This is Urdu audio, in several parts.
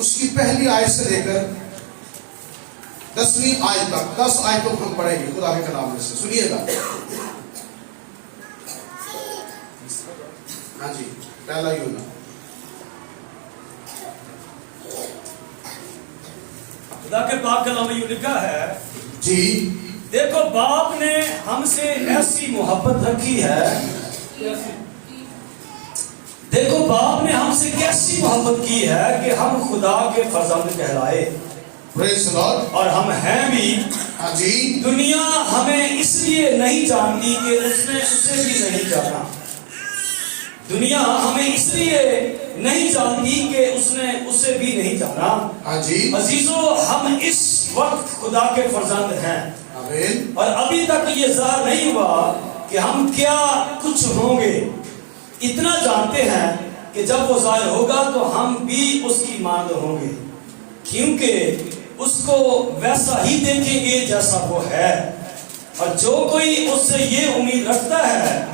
اس کی پہلی آیت سے لے کر 10ویں آیت تک 10 آیتوں کو ہم پڑھیں گے خدا کے کلام میں سے. سنیے گا. ہاں جی پہلا یونا. خدا کے پاک کلام میں یوں لکھا ہے جی دیکھو باپ نے ہم سے ایسی محبت رکھی ہے. دیکھو باپ نے ہم سے کیسی محبت کی ہے کہ ہم خدا کے فرزند کہلائے. پریز دی لارڈ. اور ہم ہیں بھی. ہاں جی. دنیا ہمیں اس لیے نہیں جانتی کہ اس نے اسے بھی نہیں جانا. دنیا ہمیں اس لیے نہیں جانتی کہ اس نے اسے بھی نہیں جانا. ہاں جی. عزیزو ہم اس وقت خدا کے فرزند ہیں. آمین. اور ابھی تک یہ ظاہر نہیں ہوا کہ ہم کیا کچھ ہوں گے. اتنا جانتے ہیں کہ جب وہ ظاہر ہوگا تو ہم بھی اس کی مانند ہوں گے کیونکہ اس کو ویسا ہی دیکھیں گے جیسا وہ ہے. اور جو کوئی اس سے یہ امید رکھتا ہے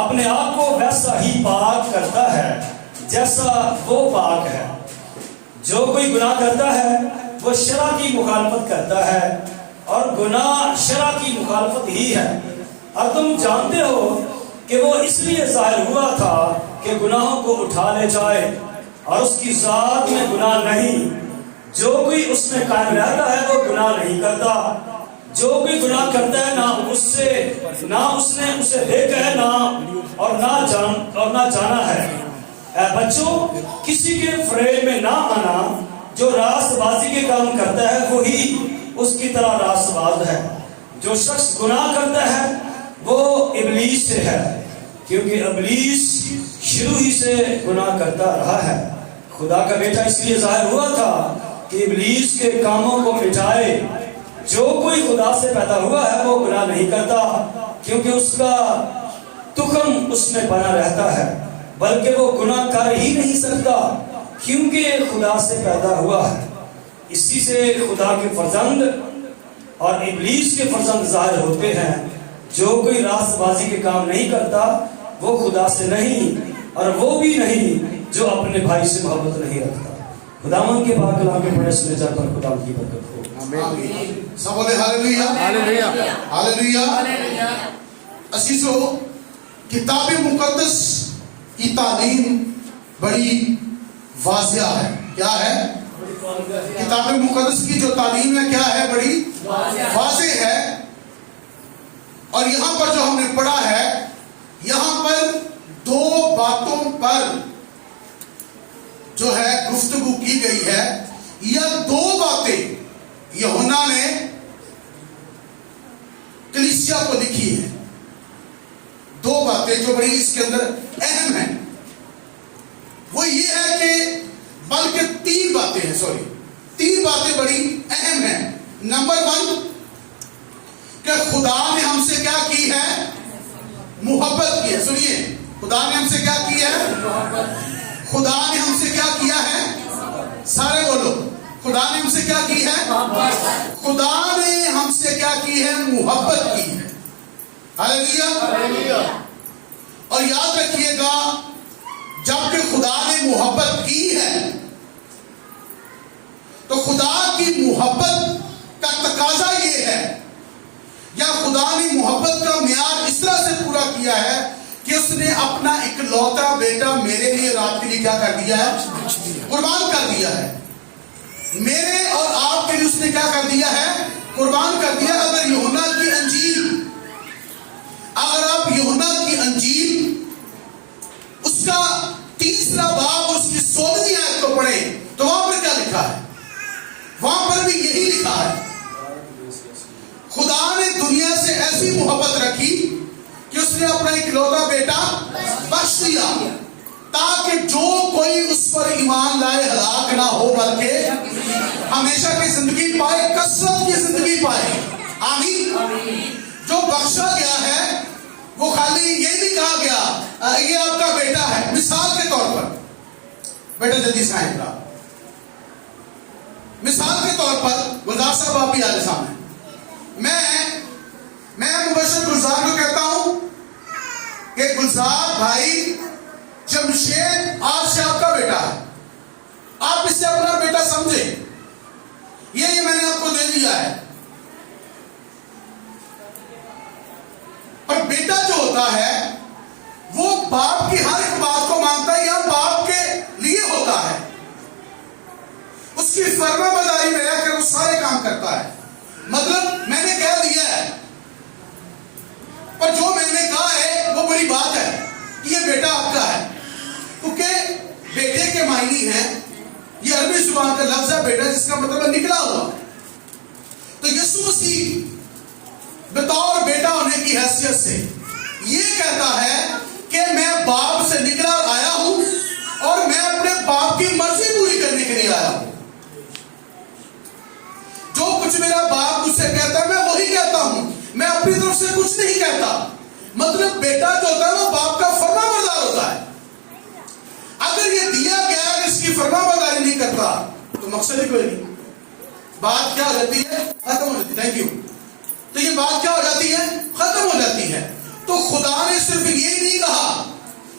اپنے آپ کو ویسا ہی پاک کرتا ہے جیسا وہ پاک ہے. جو کوئی گناہ کرتا ہے وہ شرع کی مخالفت کرتا ہے اور گناہ شرع کی مخالفت ہی ہے. اور تم جانتے ہو کہ وہ اس لیے ظاہر ہوا تھا کہ گناہوں کو اٹھا لے جائے اور اس کی ذات میں گناہ نہیں. جو کوئی اس میں قائم رہتا ہے وہ گناہ نہیں کرتا. جو کوئی گناہ کرتا ہے نہ اس نے اسے دیکھا ہے اور نہ جانا ہے. اے بچوں کسی کے فریب میں نہ آنا. جو راست بازی کے کام کرتا ہے وہی اس کی طرح راست باز ہے. جو شخص گناہ کرتا ہے وہ ابلیس سے ہے کیونکہ ابلیس شروع ہی سے گناہ کرتا رہا ہے. خدا کا بیٹا اس لیے ظاہر ہوا تھا کہ ابلیس کے کاموں کو مٹائے. جو کوئی خدا سے پیدا ہوا ہے وہ گناہ نہیں کرتا کیونکہ اس کا تخم اس میں بنا رہتا ہے بلکہ وہ گناہ کر ہی نہیں سکتا کیونکہ خدا سے پیدا ہوا ہے. اسی سے خدا کے فرزند اور ابلیس کے فرزند ظاہر ہوتے ہیں. جو کوئی راست بازی کے کام نہیں کرتا وہ خدا سے نہیں اور وہ بھی نہیں جو اپنے بھائی سے محبت نہیں رکھتا. خداوند کے پاک کلام کے پڑھنے سنے جا کر خدا کی برکت ہو. آمین. سب بولے ہاللویا. ہاللویا. ہاللویا. عزیزو کتاب مقدس کی تعلیم بڑی واضح ہے. کیا ہے؟ کتاب مقدس کی جو تعلیم ہے کیا ہے؟ بڑی واضح ہے. اور یہاں پر جو ہم نے پڑھا ہے یہاں پر 2 باتوں پر جو ہے گفتگو کی گئی ہے. یہ 2 باتیں یوحنا نے کلیسیا کو لکھی ہے. 2 باتیں جو بڑی اس کے اندر اہم ہیں وہ یہ ہے کہ بلکہ 3 باتیں ہیں 3 باتیں بڑی اہم ہیں. نمبر 1 کہ خدا نے ہم سے کیا کی ہے؟ محبت کی ہے. سنیے خدا نے ہم سے کیا کی ہے؟ خدا نے ہم سے کیا کیا ہے؟ سارے بولو خدا نے ہم سے کیا کی ہے؟ خدا نے ہم سے کیا کی ہے؟ محبت کی ہے. ہاللویا. اور یاد رکھیے گا جب کہ خدا نے محبت کی ہے تو خدا کی محبت کا تقاضا یہ ہے یا خدا نے محبت کا معیار اس طرح سے پورا کیا ہے کہ اس نے اپنا اکلوتا بیٹا میرے لیے رات کے لیے کیا کر دیا ہے؟ قربان کر دیا ہے. میرے اور آپ کے لیے اس نے کیا کر دیا ہے؟ قربان کر دیا. اگر یوحنا کی انجیل اگر آپ یوحنا کی انجیل اس کا 3 باب اس کی 16ویں آیت کو پڑھیں تو وہاں پر کیا لکھا ہے؟ وہاں پر بھی یہی لکھا ہے خدا نے دنیا سے ایسی محبت رکھی کہ اس نے اپنا اکلوتا بیٹا بخش دیا تاکہ جو کوئی اس پر ایمان لائے ہلاک نہ ہو بلکہ ہمیشہ کی زندگی پائے, کثرت کی زندگی پائے. آمین. جو بخشا گیا ہے وہ خالی یہ نہیں کہا گیا یہ آپ کا بیٹا ہے. مثال کے طور پر بیٹا جلدی سے آئیں گا. مثال کے طور پر گلزار صاحب آپ بھی آئے سامنے. میں مبشر گلزار کو کہتا ہوں کہ گلزار بھائی جمشید آج سے آپ کا بیٹا ہے. آپ اسے اپنا بیٹا سمجھ یہ میں نے آپ کو دے دیا ہے. پر بیٹا جو ہوتا ہے وہ باپ کی ہر ایک بات کو مانتا ہے یا باپ کے لیے ہوتا ہے. اس کی فرما برداری میں رہ کر وہ سارے کام کرتا ہے. مطلب میں نے کہہ دیا ہے پر جو میں نے کہا ہے وہ بڑی بات ہے کہ یہ بیٹا آپ کا ہے. کیونکہ بیٹے کے معنی ہیں، یہ عربی زبان کا لفظ ہے بیٹا، جس کا مطلب ہے نکلا ہوا. تو یسوع مسیح بطور بیٹا ہونے کی حیثیت سے یہ کہتا ہے کہ میں باپ سے نکلا آیا ہوں اور میں اپنے باپ کی مرضی پوری کرنے کے لیے آیا ہوں. جو کچھ میرا باپ مجھ سے کہتا ہے میں وہی کہتا ہوں، میں اپنی طرف سے کچھ نہیں کہتا. مطلب بیٹا جو ہوتا ہے وہ باپ کا فرما بردار ہوتا ہے. اگر یہ دیا گیا ہے اس کی فرما برداری نہیں کرتا تو مقصد ہی کوئی نہیں. بات کیا ہو جاتی ہے؟ ختم ہو جاتی ہے. Thank you. تو یہ بات کیا ہو جاتی ہے؟ ختم ہو جاتی ہے. تو خدا نے صرف یہ نہیں کہا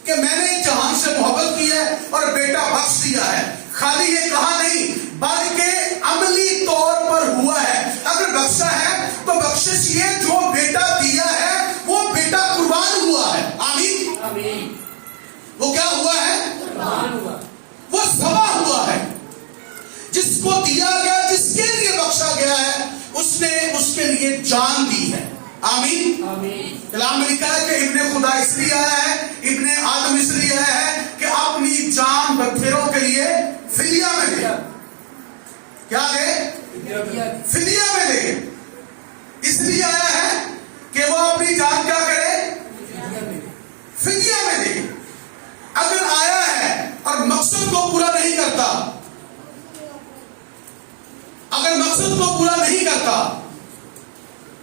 کہ میں نے جہان سے محبت کی ہے اور بیٹا بخش دیا ہے. خالی یہ کہا نہیں بلکہ عملی طور پر ہوا ہے. اگر بخشا ہے تو بخشش یہ جو بیٹا دیا ہے وہ بیٹا قربان ہوا ہے. آمین. وہ کیا ہوا ہے؟ قربان ہوا. وہ ذبح ہوا ہے. جس کو دیا گیا، جس کے لیے بخشا گیا ہے، اس نے اس کے لیے جان دی ہے. آمین. کلام میں لکھا ہے کہ ابن خدا اس لیے آیا ہے، ابن آدم اس لیے آیا ہے کہ اپنی جان بکھیروں کے لیے فدیہ میں دے. کیا دے؟ فدیہ میں دے. اس لیے آیا ہے کہ وہ اپنی جان کیا کرے؟ فدیہ میں دے. اگر آیا ہے اور مقصد کو پورا نہیں کرتا، اگر مقصد کو پورا نہیں کرتا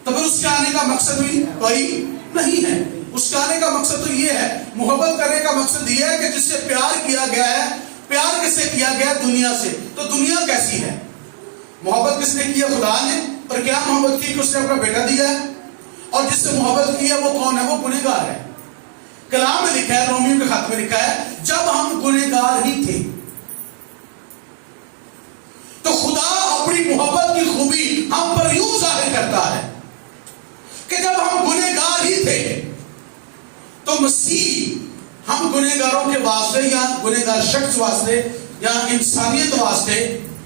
تو پھر اس کے آنے کا مقصد بھی کوئی نہیں ہے. اس کے آنے کا مقصد تو یہ ہے، محبت کرنے کا مقصد یہ ہے کہ جس سے پیار کیا گیا ہے. پیار کس سے کیا گیا؟ دنیا سے. تو دنیا کیسی ہے؟ محبت کس نے کی ہے؟ خدا نے. اور کیا محبت کی کہ اس نے اپنا بیٹا دیا ہے. اور جس سے محبت کی ہے وہ کون ہے؟ وہ گنہگار ہے. کلام میں لکھا ہے، رومیوں کے خط میں لکھا ہے، جب ہم گنہگار ہی تھے تو خدا اپنی محبت کی خوبی ہم پر یوں ظاہر کرتا ہے کہ جب ہم گنہگار ہی تھے تو مسیح ہم گنہگاروں کے واسطے یا گنہگار شخص واسطے یا انسانیت واسطے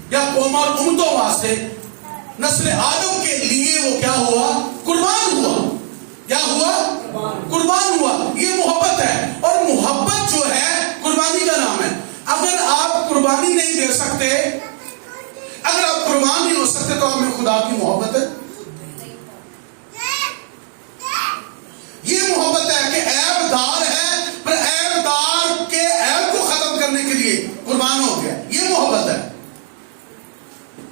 یا قوم اور امتوں واسطے نسل آدم کے لیے وہ کیا ہوا؟ قربان ہوا. کیا ہوا؟ قربان ہوا. یہ محبت ہے. اور محبت جو ہے قربانی کا نام ہے. اگر آپ قربانی نہیں دے سکتے، اگر آپ قربان نہیں ہو سکتے تو آپ میں خدا کی محبت ہے. یہ محبت ہے کہ عیب دار ہے پر عیب دار کے عیب کو ختم کرنے کے لیے قربان ہو گیا. یہ محبت ہے.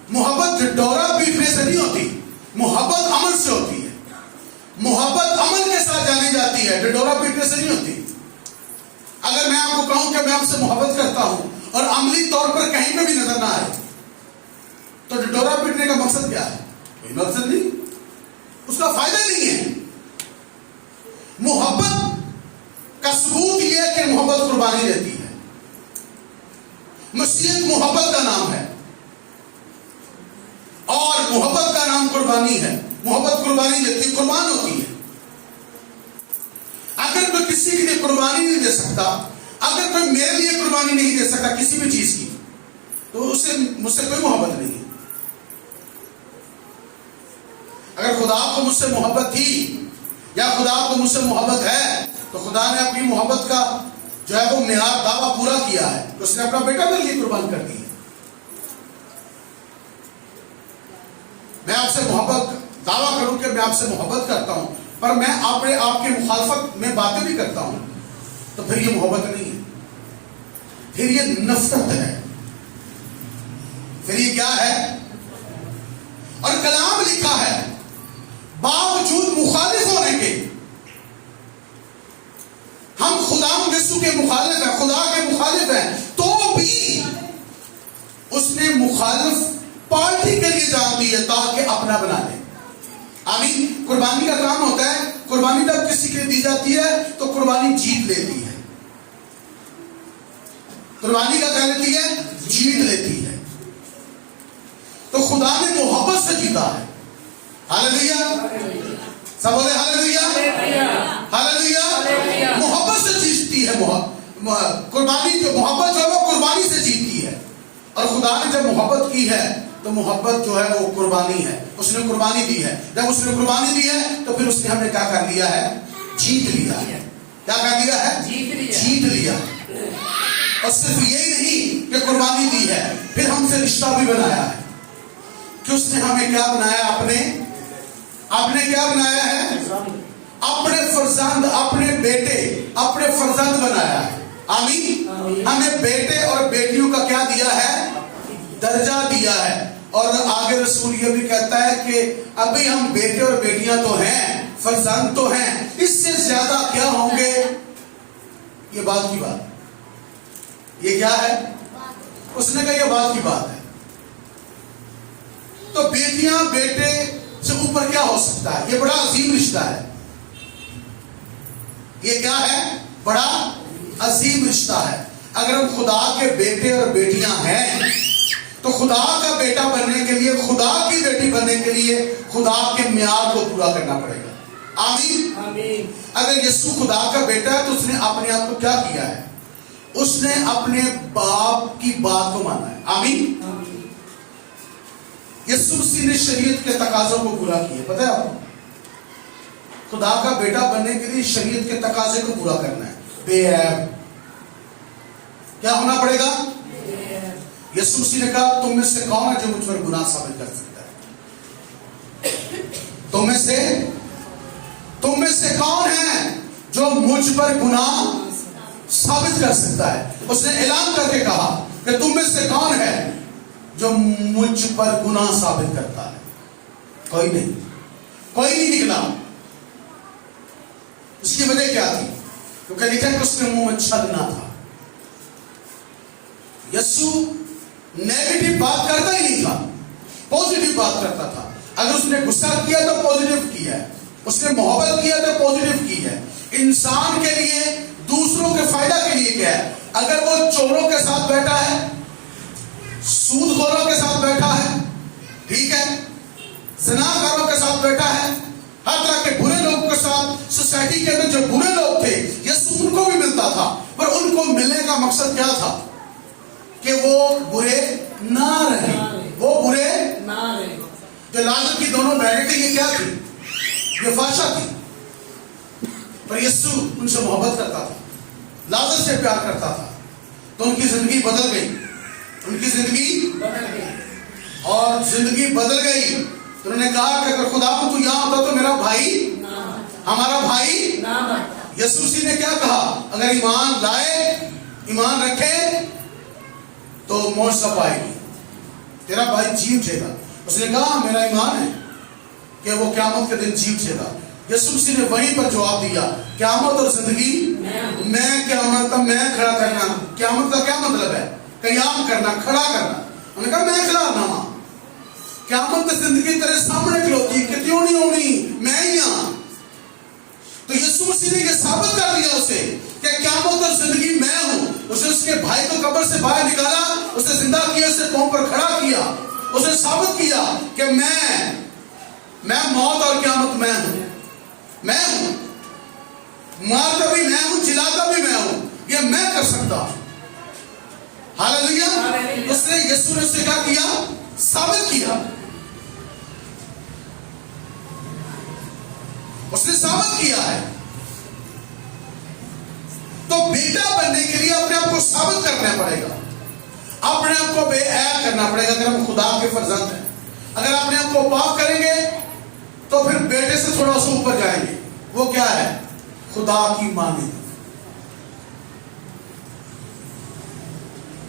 محبت ڈورا پیٹنے سے نہیں ہوتی، محبت عمل سے ہوتی ہے. محبت عمل کے ساتھ جانی جاتی ہے، ڈورا پیٹنے سے نہیں ہوتی. اگر میں آپ کو کہوں کہ میں آپ سے محبت کرتا ہوں اور عملی طور پر کہیں پہ بھی نظر نہ آئے تو ڈورا پیٹنے کا مقصد کیا ہے؟ کوئی مقصد نہیں، اس کا فائدہ نہیں ہے. محبت کا ثبوت یہ ہے کہ محبت قربانی دیتی ہے. مسیحیت محبت کا نام ہے اور محبت کا نام قربانی ہے. محبت قربانی دیتی ہے، قربان ہوتی ہے. اگر کوئی کسی کے لیے قربانی نہیں دے سکتا، اگر کوئی میرے لیے قربانی نہیں دے سکتا کسی بھی چیز کی، تو اسے مجھ سے کوئی محبت نہیں ہے. اگر خدا کو مجھ سے محبت تھی یا خدا کو مجھ سے محبت ہے تو خدا نے اپنی محبت کا جو ہے وہ معیار دعویٰ پورا کیا ہے. اس نے اپنا بیٹا میرے لیے قربان کر دیا. میں آپ سے محبت دعویٰ کروں کہ میں آپ سے محبت کرتا ہوں پر میں آپ کی مخالفت میں باتیں بھی کرتا ہوں تو پھر یہ محبت نہیں ہے، پھر یہ نفرت ہے، پھر یہ کیا ہے؟ اور کلام لکھا ہے باوجود مخالف ہونے کے ہم خدا یسوع کے مخالف ہیں، خدا کے مخالف ہیں، تو بھی اس نے مخالف پارٹی کے لیے جان دی ہے تاکہ اپنا بنا لے. آمین. قربانی کا کام ہوتا ہے، قربانی جب کسی کے دی جاتی ہے تو قربانی جیت لیتی ہے. قربانی کا کیا لیتی ہے؟ جیت لیتی ہے. تو خدا نے محبت سے جیتا ہے. ہاللیلویا. سب بولے ہاللیلویا. ہاللیلویا. محبت سے جیتتی ہے. قربانی جو محبت جو ہے وہ قربانی سے جیتتی ہے. اور خدا نے جب محبت کی ہے تو محبت جو ہے وہ قربانی ہے. اس نے قربانی دی ہے. جب اس نے قربانی دی ہے تو پھر اس نے ہمیں کیا کر لیا ہے؟ جیت لیا ہے. کیا کر لیا ہے؟ جیت لیا. اور صرف یہی نہیں کہ قربانی دی ہے, پھر ہم سے رشتہ بھی بنایا ہے. کہ اس نے ہمیں کیا بنایا؟ اپنے کیا بنایا ہے؟ اپنے فرزند, اپنے بیٹے, اپنے فرزند بنایا ہے. آمین. ہمیں بیٹے اور بیٹیوں کا کیا دیا ہے؟ درجہ دیا ہے. اور آگے رسول یہ بھی کہتا ہے کہ ابھی ہم بیٹے اور بیٹیاں تو ہیں, فرزند تو ہیں, اس سے زیادہ کیا ہوں گے؟ یہ بات کی بات. یہ کیا ہے؟ اس نے کہا یہ بات کی بات ہے. تو بیٹیاں بیٹے سے اوپر کیا ہو سکتا ہے؟ یہ بڑا عظیم رشتہ ہے. یہ کیا ہے؟ بڑا عظیم رشتہ ہے. اگر ہم خدا کے بیٹے اور بیٹیاں ہیں تو خدا کا بیٹا بننے کے لیے, خدا کی بیٹی بننے کے لیے خدا کے معیار کو پورا کرنا پڑے گا. آمین. اگر یسوع خدا کا بیٹا ہے تو اس نے اپنے آپ کو کیا کیا ہے؟ اس نے اپنے باپ کی بات کو مانا ہے. آمین. یسوع مسیح نے شریعت کے تقاضوں کو پورا کیا. پتہ ہے آپ کو خدا کا بیٹا بننے کے لیے شریعت کے تقاضے کو پورا کرنا ہے. بے عیب کیا ہونا پڑے گا؟ یسوع مسیح نے کہا تم میں سے کون ہے جو مجھ پر گناہ ثابت کر سکتا ہے؟ تم میں سے کون ہے جو مجھ پر گناہ ثابت کر سکتا ہے؟ اس نے اعلان کر کے کہا کہ تم میں سے کون ہے جو مجھ پر گناہ ثابت کرتا ہے؟ کوئی نہیں نکلا. اس کی وجہ کیا تھی؟ کیونکہ لکھا کہ اس کے منہ میں چھل نہ تھا. یسوع نیگیٹو بات کرتا ہی نہیں تھا, پوزیٹو بات کرتا تھا. اگر اس نے غصہ کیا تو پوزیٹو کیا ہے, اس نے محبت کیا تو پوزیٹو کی ہے. انسان کے لیے, دوسروں کے فائدہ کے لیے کیا ہے. اگر وہ چوروں کے ساتھ بیٹھا ہے, سود خوروں کے ساتھ بیٹھا ہے, ٹھیک ہے, زناکاروں کے ساتھ بیٹھا ہے, ہر طرح کے برے لوگوں کے ساتھ, سوسائٹی کے اندر جو برے لوگ تھے یسوع ان کو بھی ملتا تھا. پر ان کو ملنے کا مقصد کیا تھا؟ کہ وہ برے نہ رہیں. وہ برے نہ رہیں. جو لازر کی دونوں بہنیں تھیں یہ کیا تھی؟ یہ فحشہ تھی. پر یسوع ان سے محبت کرتا تھا, لازر سے پیار کرتا تھا. تو ان کی زندگی بدل گئی. اور زندگی بدل گئی. تو انہوں نے کہا کہ اگر خدا تو یہاں ہوتا تو میرا بھائی, ہمارا بھائی. یسوع مسیح نے کیا کہا؟ اگر ایمان لائے, ایمان رکھے تو معجزہ پائے گی, تیرا بھائی جی اٹھے گا. اس نے کہا میرا ایمان ہے کہ وہ قیامت کے دن جی اٹھے گا. یسوع مسیح نے وہیں پر جواب دیا, قیامت اور زندگی میں, قیامت کا میں کھڑا کرنا. قیامت کا کیا مطلب ہے؟ قیام کرنا, کھڑا کرنا. انہوں نے کہا میں کھڑا نہ ہوں. قیامت کی زندگی تیرے سامنے کھلوتی کہ کیوں نہیں ہونی, میں ہی ہوں. تو یسوع مسیح نے یہ ثابت کر دیا اسے کہ قیامت اور زندگی میں ہوں. اسے اس کے بھائی کو قبر سے باہر نکالا, اسے زندہ کیا, اسے پاؤں پر کھڑا کیا, اسے ثابت کیا کہ میں موت اور قیامت میں ہوں, مارتا بھی میں ہوں, جلاتا بھی میں ہوں. یہ میں کر سکتا ہوں. ہاللیلویا. اس نے یسوع نے اسے کیا کیا؟ ثابت کیا. اس نے ثابت کیا ہے. تو بیٹا بننے کے لیے اپنے آپ کو ثابت کرنا پڑے گا, اپنے آپ کو بے عیب کرنا پڑے گا. اگر ہم خدا کے فرزند ہیں, اگر اپنے آپ کو پاک کریں گے تو پھر بیٹے سے تھوڑا سا اوپر جائیں گے. وہ کیا ہے؟ خدا کی مانند.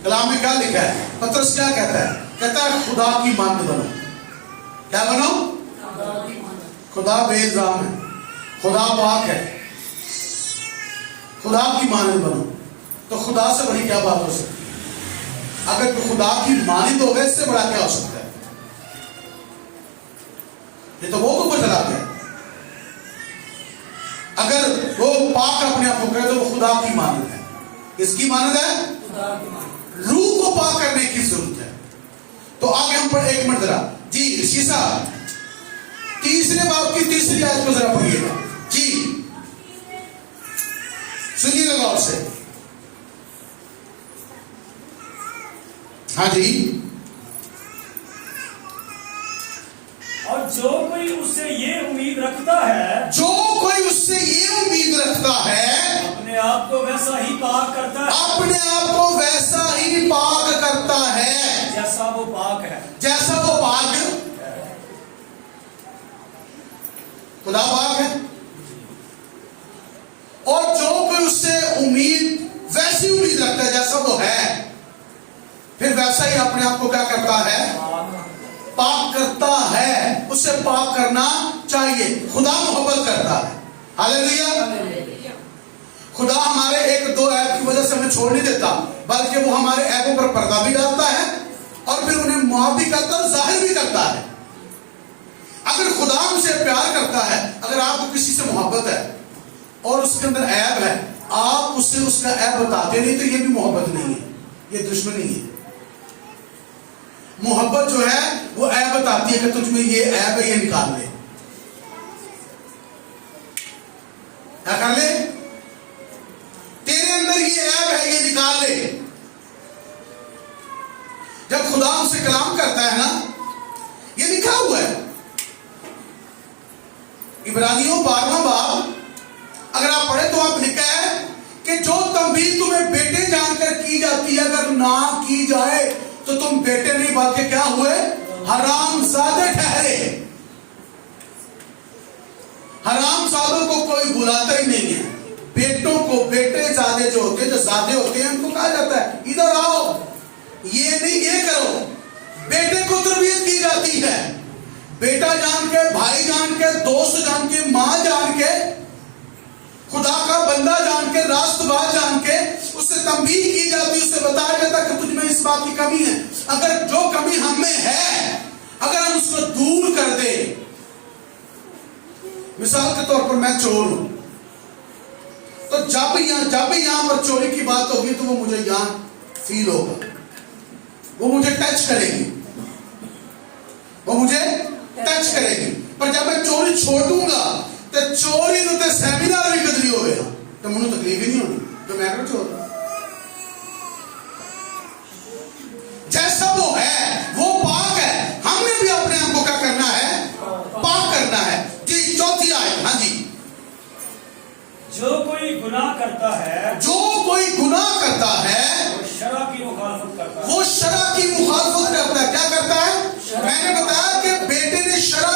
کلام میں کیا لکھا ہے؟ پترس کیا کہتا ہے؟ کہتا ہے خدا کی مانند بنو. کیا بنو؟ خدا بے الزام ہے, خدا پاک ہے, خدا کی مانند بنو. تو خدا سے بڑی کیا بات ہو سکتی ہے؟ اگر تو خدا کی مانند ہو گئے, اس سے بڑا کیا ہو سکتا ہے؟ یہ تو وہ اوپر چلاتے ہیں. اگر وہ پاک اپنے آپ کو کرے تو وہ خدا کی مانند ہے. کس کی مانند ہے؟ روح کو پاک کرنے کی ضرورت ہے. تو آگے ہم پڑھ 1 منٹ ذرا جی رشید صاحب 3 باب کی 3 آیت کو ذرا پڑھیے گا جی، سنیے گا غور سے. ہاں جی. اور جو کوئی اس سے یہ امید رکھتا ہے، جو کوئی اس سے یہ امید رکھتا ہے، اپنے آپ کو ویسا ہی پاک کرتا ہے، اپنے آپ کو ویسا ہی پاک کرتا ہے جیسا وہ پاک ہے. جیسا وہ پاک خدا پاک ہے. اور جو کوئی اس سے امید ویسی امید رکھتا ہے جیسا وہ ہے، پھر ویسا ہی اپنے آپ کو کیا کرتا ہے؟ پاک کرتا ہے. اسے پاک کرنا چاہیے. خدا محبت کرتا ہے. ہاللیلویا. خدا ہمارے 1-2 عیب کی وجہ سے ہمیں چھوڑ نہیں دیتا، بلکہ وہ ہمارے عیبوں پر پردہ بھی ڈالتا ہے اور پھر انہیں معاف بھی کرتا ہے، ظاہر بھی کرتا ہے. اگر خدا ہم سے پیار کرتا ہے، اگر آپ کو کسی سے محبت ہے اور اس کے اندر عیب ہے، آپ اسے اس کا عیب بتاتے نہیں، تو یہ بھی محبت نہیں ہے، یہ دشمنی ہے. محبت جو ہے وہ عیب بتاتی ہے کہ تجھ میں یہ عیب ہے، یہ نکال لے. کیا کر لے؟ تیرے اندر یہ عیب ہے، یہ نکال لے. جب خدا ہم سے کلام کرتا ہے نا، یہ لکھا ہوا ہے عبرانیوں 12واں باب، اگر آپ پڑھیں تو آپ لکھا ہے کہ جو تنبیہ تمہیں بیٹے جان کر کی جاتی ہے، اگر نہ کی جائے تو تم بیٹے نہیں بلکہ کیا ہوئے؟ حرام زادے ٹھہرے. حرام زادوں کو کوئی بلاتا ہی نہیں ہے. بیٹوں کو، بیٹے زادے جو ہوتے ہیں، جو زادے ہوتے ہیں، ان کو کہا جاتا ہے ادھر آؤ، یہ نہیں یہ کرو. بیٹے کو تربیت کی جاتی ہے، بیٹا جان کے، بھائی جان کے، دوست جان کے، ماں جان کے، خدا کا بندہ جان کے، راست باز جان کے اسے تنبیہ کی جاتی، اسے بتایا جاتا کہ تجھ میں اس بات کی کمی ہے. اگر جو کمی ہم میں ہے، اگر ہم اس کو دور کر دیں، مثال کے طور پر میں چور ہوں، تو جب یہاں پر چوری کی بات ہوگی تو وہ مجھے یہاں فیل ہوگا، وہ مجھے ٹچ کرے گی، وہ مجھے ٹچ کرے گی. پر جب میں چوری چھوڑ دوں گا تو چوری تو سیمینار بھی قدری ہو گیا تو مجھے تکلیف ہی نہیں ہونی تو میں کر چور. جیسا وہ ہے وہ پاک ہے، ہم نے بھی اپنے آپ کو کیا کرنا ہے؟ پاک کرنا ہے. جی 4 آیت. ہاں جی. جو کوئی گناہ کرتا ہے، جو کوئی گناہ کرتا ہے، وہ شرع کی مخالفت کرتا ہے. وہ شرع کی مخالفت کرتا ہے. کیا کرتا ہے؟ میں نے بتایا کہ بیٹے نے شرع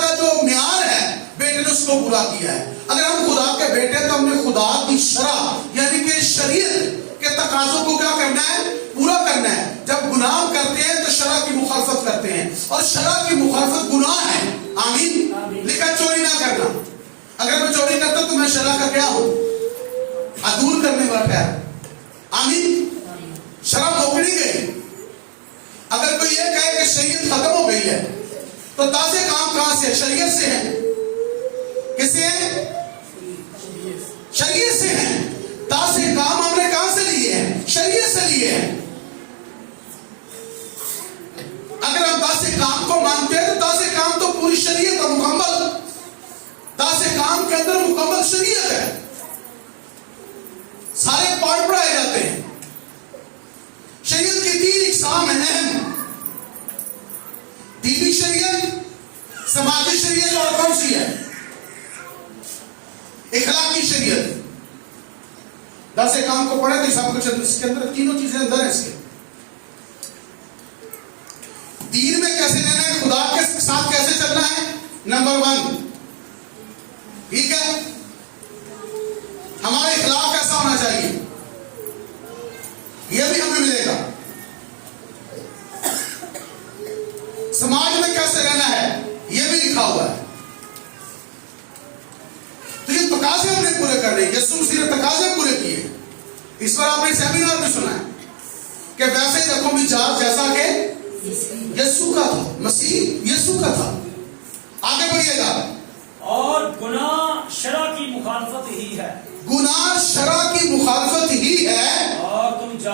کا جو معیار ہے، بیٹے نے اس کو پورا کیا ہے. اگر ہم خدا کے بیٹے ہیں تو ہم نے خدا کی شرع یعنی کہ شریعت کے تقاضوں کو کیا کرنا ہے؟ پورا کرنا ہے. جب گناہ کرتے ہیں تو شرع کی مخالفت کرتے ہیں، اور شرع کی مخالفت گناہ ہے. آمین. لکھا چوری نہ کرنا. اگر میں چوری کرتا تو میں شرع کا کیا ہوں؟ عدول کرنے والا ہے. آمین. شرع موکلی گئی. اگر کوئی یہ کہے کہ شریعت ختم ہو گئی ہے تو تازے کام کہاں سے؟ شریعت سے ہیں. کس سے ہیں؟ شریعت سے ہیں. تازے کام ہم نے کہاں سے لیے ہیں؟ شریعت سے لیے ہیں. اگر ہم تازے کام کو مانتے ہیں تو تازے کام تو پوری شریعت ہے، مکمل. تازے کام کے اندر مکمل شریعت ہے، سارے پارٹ پڑھائے جاتے ہیں. شریعت کی 3 اقسام ہیں اہم: دینی شریعت، سماجی شریعت اور کون سی ہے؟ اخلاقی شریعت. 10 کام کو پڑھے تو سب کچھ اس کے اندر تینوں چیزیں اندر ہیں. اس کے دین میں کیسے رہنا ہے، خدا کے ساتھ کیسے چلنا ہے، نمبر 1. ٹھیک ہے. ہمارا اخلاق کیسا ہونا چاہیے، یہ بھی ہمیں ملے گا. سماج میں کیسے رہنا ہے، یہ بھی لکھا ہوا ہے. تو یہ تقاضے ہم نے پورے کر رہے ہیں. یسوع مسیح نے تقاضے پورے کیے. اس پر آپ نے سیمینار بھی سنا ہے کہ ویسے ہی رکھو مزاج جیسا کہ یسوع کا تھا، مسیح یسوع کا تھا. آگے بڑھیے گا. اور گناہ شرع کی مخالفت ہی ہے. گناہ شرع کی مخالفت ہی ہے. اور تم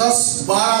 10-12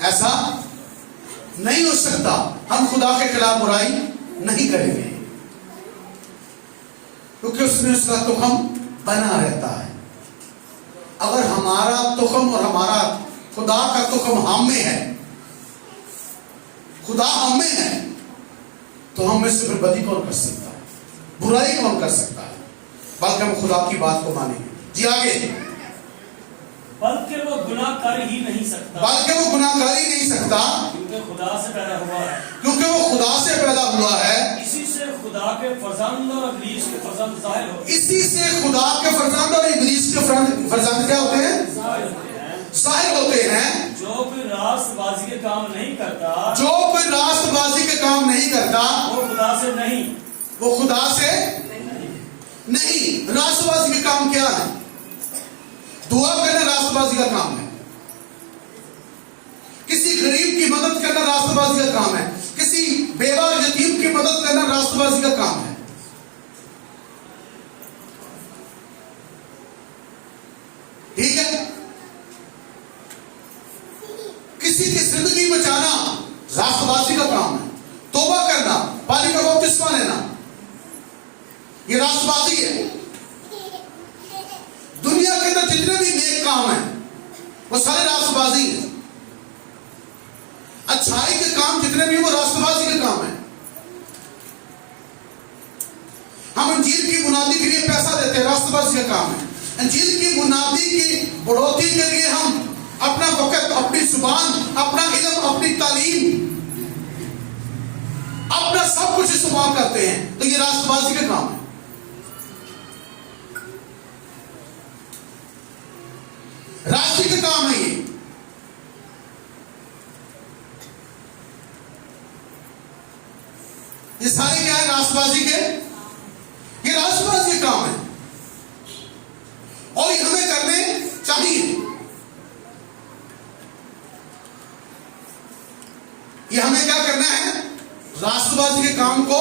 ایسا نہیں ہو سکتا. ہم خدا کے خلاف برائی نہیں کریں گے کیونکہ اس میں اس کا تخم بنا رہتا ہے. اگر ہمارا تخم اور ہمارا خدا کا تخم ہم میں ہے، خدا ہم میں ہے، تو ہم میں سے پھر بدی کون کر سکتا ہے، برائی کون کر سکتا ہے؟ بلکہ ہم خدا کی بات کو مانیں گے. جی آگے. بلکہ وہ گناہ کر ہی نہیں سکتا، بلکہ وہ گناہ کر ہی نہیں سکتا کیونکہ خدا سے پیدا ہوا ہے. کیونکہ وہ خدا سے پیدا ہوا ہے. اسی سے خدا کے فرزند اور ابلیس کے فرزند ظاہر ہوتے اسی سے خدا کے فرزند اور ابلیس کے فرزند کیا ہوتے ہیں؟ ہیں. ظاہر ہوتے ہیں. جو کوئی راست بازی کے کام نہیں کرتا، جو کوئی راست بازی کے کام نہیں کرتا وہ خدا سے نہیں. وہ خدا سے نہیں. راست بازی کے کام کیا ہے؟ دعا کرنا راست بازی کا کام ہے. کسی غریب کی مدد کرنا راست بازی کا کام ہے. کسی بیوہ اور یتیم کی مدد کرنا راست بازی کا کام ہے. ٹھیک ہے. کسی کی زندگی بچانا راست بازی کا کام ہے. توبہ کرنا، پانی کا بپتسمہ لینا، یہ راست بازی ہے. دنیا کے اندر جتنے بھی نیک کام ہیں وہ سارے راست بازی ہیں. اچھائی کے کام جتنے بھی وہ راست بازی کے کام ہیں. ہم انجیل کی منادی کے لیے پیسہ دیتے ہیں، راست بازی کا کام ہے. انجیل کی منادی کی بڑھوتری کے لیے ہم اپنا وقت، اپنی زبان، اپنا علم، اپنی تعلیم، اپنا سب کچھ استعمال کرتے ہیں، تو یہ راست بازی کا کام ہے. راستے کا کام ہے. یہ سارے کیا ہے؟ راست بازی کے. یہ راست بازی کے کام ہے اور یہ ہمیں کرنے چاہیے. یہ ہمیں کیا کرنا ہے؟ راست بازی کے کام کو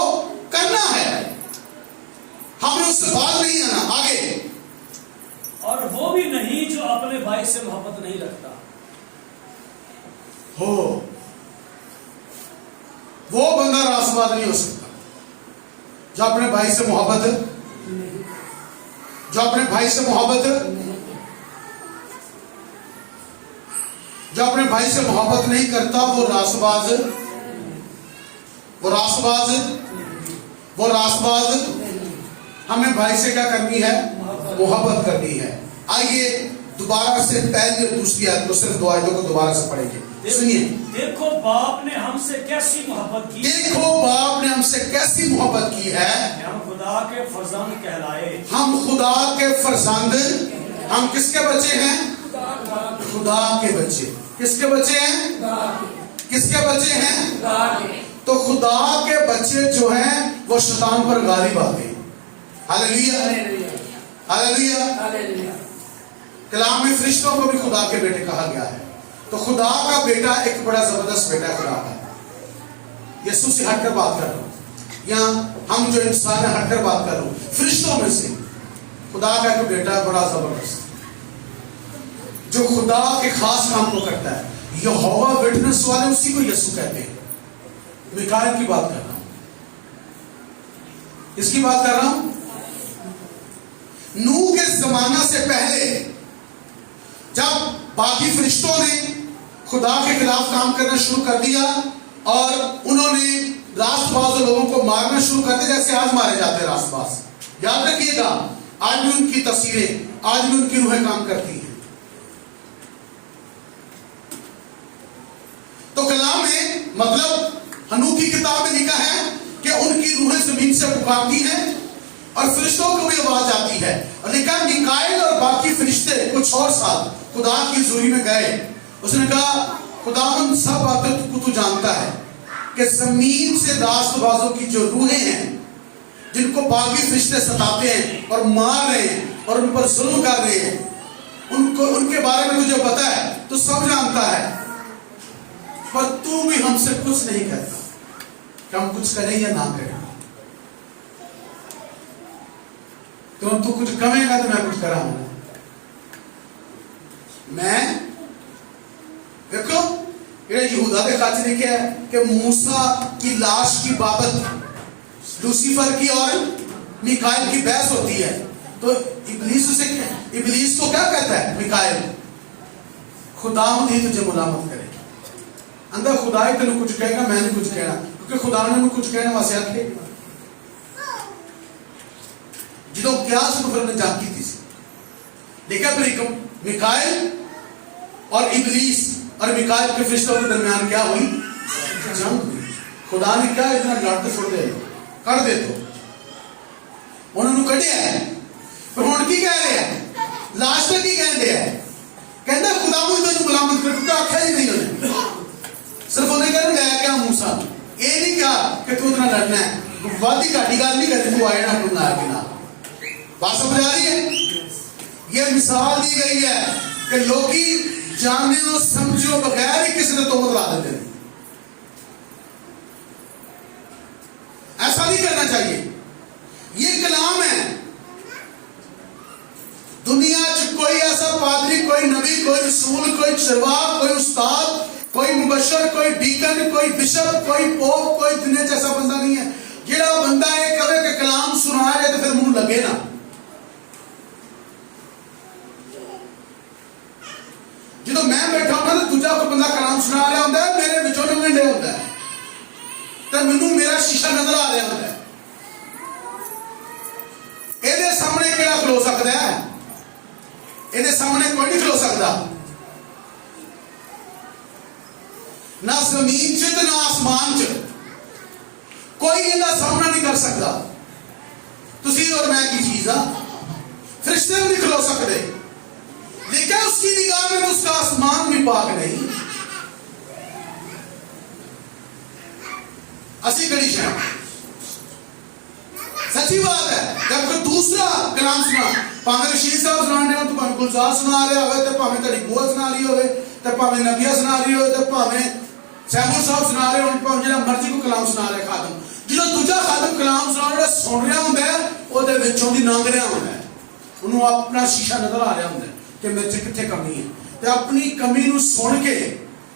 کرنا ہے. ہمیں اس سے باز نہیں آنا. آگے. اور وہ بھی نہیں جو اپنے بھائی سے محبت نہیں رکھتا. ہو وہ بندہ راست باز نہیں ہو سکتا جو اپنے بھائی سے محبت جو اپنے بھائی سے محبت نہیں کرتا. وہ راست باز. ہمیں بھائی سے کیا کرنی ہے؟ محبت کرنی ہے. آئیے دوبارہ سے پہلی اور دوسری آیت کو، صرف دو آیتوں کو دوبارہ سے پڑھیں گے. سنیے. دیکھو باپ نے ہم سے کیسی محبت کی، دیکھو باپ نے ہم سے کیسی محبت کی ہے کہ ہم خدا کے فرزند کہلائے. ہم خدا کے فرزند. ہم کس کے بچے ہیں؟ خدا کے بچے. کس کے بچے ہیں؟ کس کے بچے ہیں؟ تو خدا کے بچے جو ہیں وہ شیطان پر غالب آتے ہیں. ہاللیلویا ہاللیلویا. کلام میں فرشتوں کو بھی خدا کے بیٹے کہا گیا ہے. تو خدا کا بیٹا ایک بڑا زبردست بیٹا خدا کا ہے. یسوع سے ہٹ کر بات کر رہا ہوں، یہاں ہم جو انسان ہے ہٹ کر بات کر رہا ہوں. فرشتوں میں سے خدا کا ایک بیٹا بڑا زبردست جو خدا کے خاص کام کو کرتا ہے. یہوہ وٹنس والے اسی کو یسوع کہتے ہیں. میکائیل کی بات کر رہا ہوں. اس کی بات کر رہا ہوں. نوح کے زمانہ سے پہلے جب باقی فرشتوں نے خدا کے خلاف کام کرنا شروع کر دیا اور انہوں نے راست باز لوگوں کو مارنا شروع کر دیا جیسے آج مارے جاتے ہیں راست باز. یاد رکھیے گا آج بھی ان کی تصویریں، آج بھی ان کی روحیں کام کرتی ہیں. تو کلام میں مطلب ہنوح کی کتاب میں لکھا ہے کہ ان کی روحیں زمین سے پکارتی ہیں اور فرشتوں کو بھی آواز آتی ہے. اور لکھا میکائیل اور باقی فرشتے کچھ اور سال خدا کی حضوری میں گئے. اس نے کہا خدا ان سب باتوں کو تو جانتا ہے کہ زمین سے راست بازوں کی جو روحیں ہیں جن کو باقی فرشتے ستاتے ہیں اور مار رہے ہیں اور ان پر ظلم کر رہے ہیں، ان کے بارے میں تجھے پتا ہے، تو سب جانتا ہے. پر تو بھی ہم سے کچھ نہیں کہتا کہ ہم کچھ کریں یا نہ کریں. تو کچھ کمے گا تو میں کچھ کرا ہوں گا. میں دیکھو یہودا کے خط لکھا ہے کہ موسیٰ کی لاش کی بابت لوسیفر کی اور میکائیل کی بحث ہوتی ہے. تو ابلیس کو کیا کہتا ہے میکائیل؟ خداوند ہی تجھے ملامت کرے. اندر خدا ہی تینوں کچھ کہے گا، میں نے کچھ کہنا، کیونکہ خدا نے کچھ کہنا واسے آکھے. جدو قیاس کو پھر نے جان کی تھی دیکھا پھر میکائیل اور ابلیس اور میکائیل کے فرشتوں کے درمیان کیا ہوئی؟ جنگ ہوئی. خدا نے کیا اتنا لڑتے چھوڑ دے کر دے تو انہوں نے کٹیا ہے. پر ہون کی کہہ رہے ہیں لاسٹ میں کی کہہ رہے ہیں کہتا ہے خدا مجھے جو ملامت کر تو آکھا ہی نہیں انہیں صرف انہیں کہا لے کیا موسیٰ یہ نہیں کہا کہ تو اتنا لڑنا ہے وادی کاٹی گال نہیں کرتے تو آئے نا اپنا آئے کہ نا بات سمجھ آ رہی ہے. یہ مثال دی گئی ہے کہ لوگی جانے اور سمجھو بغیر ہی کسی نے توبہ لا دیتے ہیں. ایسا نہیں کرنا چاہیے. یہ کلام ہے. دنیا چ کوئی ایسا پادری، کوئی نبی، کوئی رسول، کوئی چرواہ، کوئی استاد، کوئی مبشر، کوئی ڈیکن، کوئی بشپ، کوئی پوپ، کوئی دنیا جیسا بندہ نہیں ہے جڑا بندہ یہ کہے کہ کلام سنایا جائے تو پھر منہ لگے نا. جدو میں بیٹھا ہوں نا تو دوجا کوئی بندہ کلام سنا رہا ہوتا ہے میرے بچوں نے منڈے ہوتا ہے تو مینوں میرا شیشہ نظر آ رہا ہوتا ہے. یہ سامنے کہڑا کھلو سکتا ہے؟ یہ سامنے کوئی نہیں کھلو سکتا. نہ زمین چ نہ آسمان چ کوئی یہ سامنا نہیں کر سکتا. تسی اور میں کی چیز ہاں فرشتے بھی نہیں کھلو سکتے لیکن اس کی نگاہ میں اس کا آسمان بھی پاک نہیں. اسی کڑی شاہ سچی بات ہے. جب کوئی دوسرا کلام سنا پاویں رشید صاحب سنانے ہو تو پاویں گلزار سنا رہا ہوئے تو پاویں تیری بوا سنا رہی ہوئے تو پاویں نبیہ سنا رہی ہوئے تو پاویں سیمور صاحب سنا رہے ہو پاویں جڑا مرضی کو کلام سنا رہے خادم جدو دوجا خادم کلام سنا رہا سن رہا ہوندا ہے او دے وچوں دی لنگ رہا ہوندا ہے. انہوں اپنا شیشہ نظر آ رہا ہوندا ہے کہ میرے سے کتنے کمی ہے تے اپنی کمی نو سن کے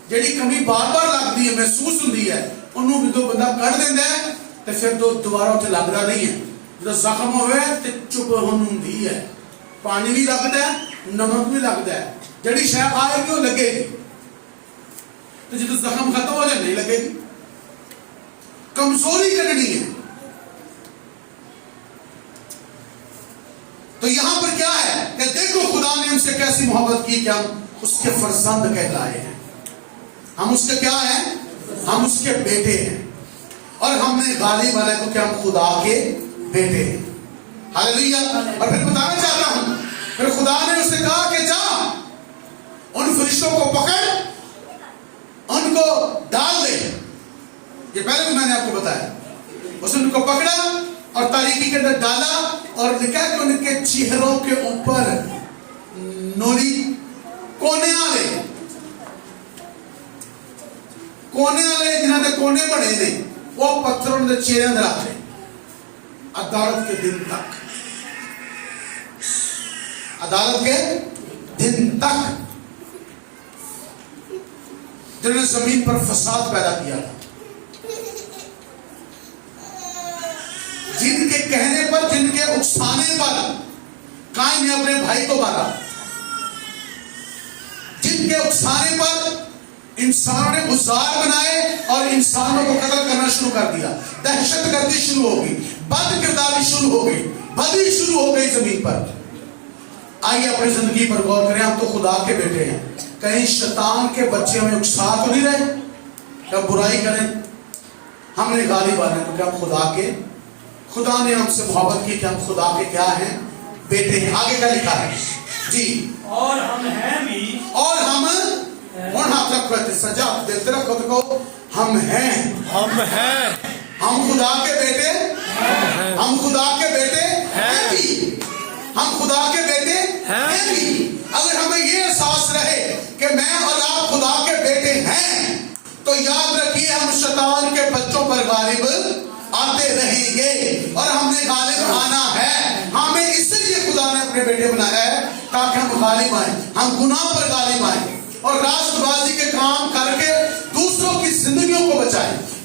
جیڑی کمی بار بار لگتی ہے محسوس ہوتی ہے انہوں بھی تو بندہ کٹ دینا ہے تو پھر تو دوبارہ اتنے لگتا نہیں ہے. جب زخم ہوئے تو چپ ہوتی ہے. پانی بھی لگتا ہے نمک بھی لگتا ہے. جیڑی شاید آئے گی وہ لگے گی تو جب زخم ختم ہو جائے نہیں لگے گی. کمزوری کرنی ہے. تو یہاں پر کیا ہے کہ دیکھو خدا نے ہم سے کیسی محبت کی کہ ہم اس کے فرزند کہلائے ہیں. ہم اس کے کیا ہیں؟ ہم اس کے بیٹے ہیں. اور ہم نے غالب والے کو کہ ہم خدا کے بیٹے ہیں. ہاللیلویہ. اور پھر بتانا چاہتا ہوں پھر خدا نے اسے کہا کہ جا ان فرشتوں کو پکڑ ان کو ڈال دے. یہ پہلے بھی میں نے آپ کو بتایا. اس نے ان کو پکڑا اور تاریکی کے اندر ڈالا اور لکھا کہ ان کے چہروں کے اوپر نوری کونے والے جنہاں دے کونے بڑے نے وہ پتھروں دے چہرے اندر آتے عدالت کے دن تک. عدالت کے دن تک جنہوں نے زمین پر فساد پیدا کیا تھا. جن کے کہنے پر جن کے اکسانے پر قائم نے اپنے بھائی کو مارا. جن کے اکسانے پر انسانوں نے غزار بنائے اور انسانوں کو قتل کرنا شروع کر دیا. دہشت گردی شروع ہو گئی. بد کرداری شروع ہو گئی. بدی شروع ہو گئی زمین پر. آئیے اپنی زندگی پر غور کریں. ہم تو خدا کے بیٹے ہیں. کہیں شیطان کے بچے ہمیں اکسا تو نہیں رہے کہ برائی کریں. ہم نے غالب آنے کو کہ ہم خدا نے ہم سے محبت کی کہ ہم خدا کے کیا ہیں؟ بیٹے ہیں. آگے کیا لکھا ہے جی؟ اور ہم ہیں بھی اور ہم کون ہاتھ رکھو ہے سجا دیتے رکھو تو ہم ہیں. ہم خدا کے بیٹے ہم خدا کے بیٹے ہیں بھی. ہم خدا کے بیٹے ہیں بھی. اگر ہمیں یہ احساس رہے کہ میں اور آپ خدا کے بیٹے ہیں تو یاد رکھیے ہم شیطان کے بچوں پر غالب آتے رہیں گے. اور ہم نے غالب آنا ہے. ہمیں اس لیے خدا نے اپنے بیٹے بنایا ہے تاکہ ہم غالب آئیں. ہم گناہ پر غالب آئیں اور راست بازی کے کام کر کے